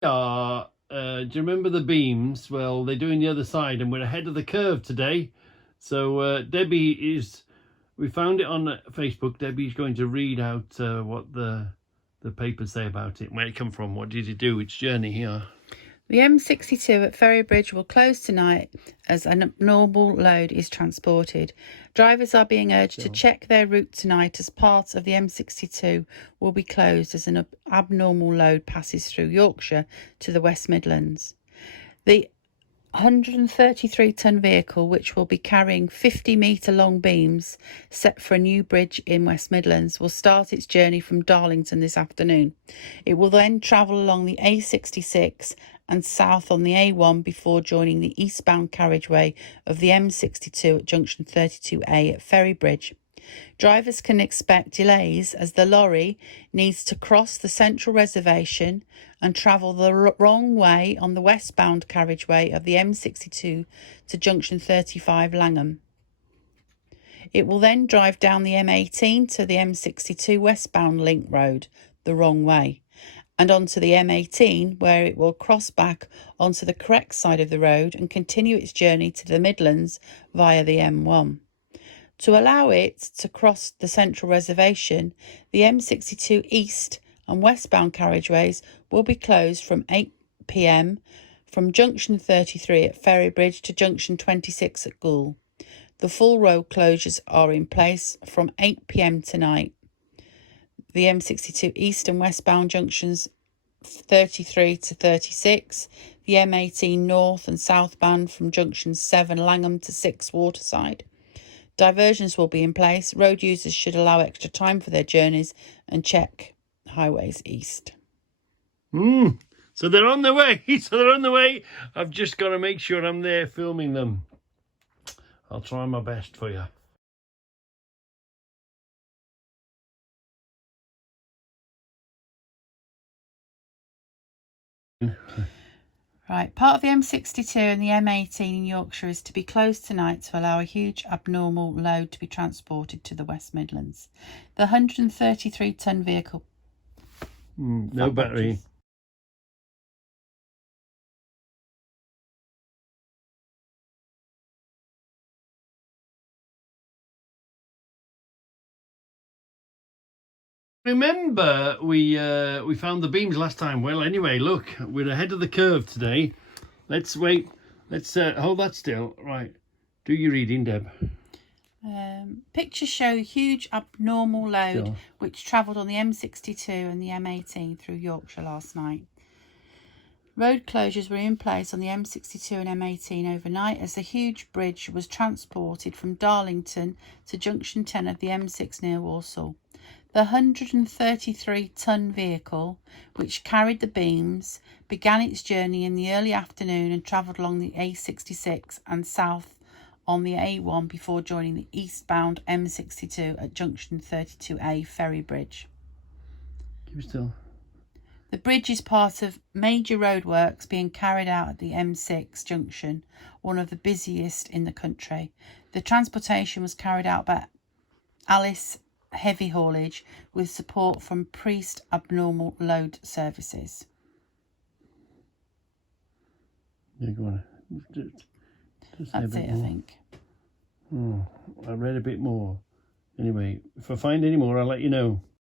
Do you remember the beams? Well, they're doing the other side, and we're ahead of the curve today. So we found it on Facebook. Debbie's going to read out what the papers say about it, where it come from, what did it do, its journey here. The M62 at Ferrybridge will close tonight as an abnormal load is transported. Drivers are being urged to check their route tonight as part of the M62 will be closed as an abnormal load passes through Yorkshire to the West Midlands. The 133-tonne vehicle, which will be carrying 50-metre long beams set for a new bridge in West Midlands, will start its journey from Darlington this afternoon. It will then travel along the A66 and south on the A1 before joining the eastbound carriageway of the M62 at junction 32A at Ferrybridge. Drivers can expect delays as the lorry needs to cross the central reservation and travel the wrong way on the westbound carriageway of the M62 to junction 35 Langham. It will then drive down the M18 to the M62 westbound link road the wrong way and onto the M18, where it will cross back onto the correct side of the road and continue its journey to the Midlands via the M1. To allow it to cross the central reservation, the M62 east and westbound carriageways will be closed from 8 p.m. from junction 33 at Ferrybridge to junction 26 at Goole. The full road closures are in place from 8 p.m. tonight. The M62 east and westbound junctions 33 to 36, the M18 north and southbound from junction 7 Langham to 6 Waterside. Diversions will be in place. Road users should allow extra time for their journeys and check highways east. So they're on the way. I've just got to make sure I'm there filming them. I'll try my best for you. Right, part of the M62 and the M18 in Yorkshire is to be closed tonight to allow a huge abnormal load to be transported to the West Midlands. The 133-tonne vehicle... No battery. Remember, we found the beams last time. Well, anyway, look, we're ahead of the curve today. Let's wait. Let's hold that still. Right, do your reading, Deb. Pictures show a huge abnormal load which travelled on the M62 and the M18 through Yorkshire last night. Road closures were in place on the M62 and M18 overnight as the huge bridge was transported from Darlington to junction 10 of the M6 near Walsall. The 133-tonne vehicle, which carried the beams, began its journey in the early afternoon and travelled along the A66 and south on the A1 before joining the eastbound M62 at junction 32A Ferrybridge. Keep still. The bridge is part of major roadworks being carried out at the M6 junction, one of the busiest in the country. The transportation was carried out by Alice Heavy Haulage with support from Priest Abnormal Load Services. Yeah, go on. That's it, I think. Oh, I read a bit more. Anyway, if I find any more, I'll let you know.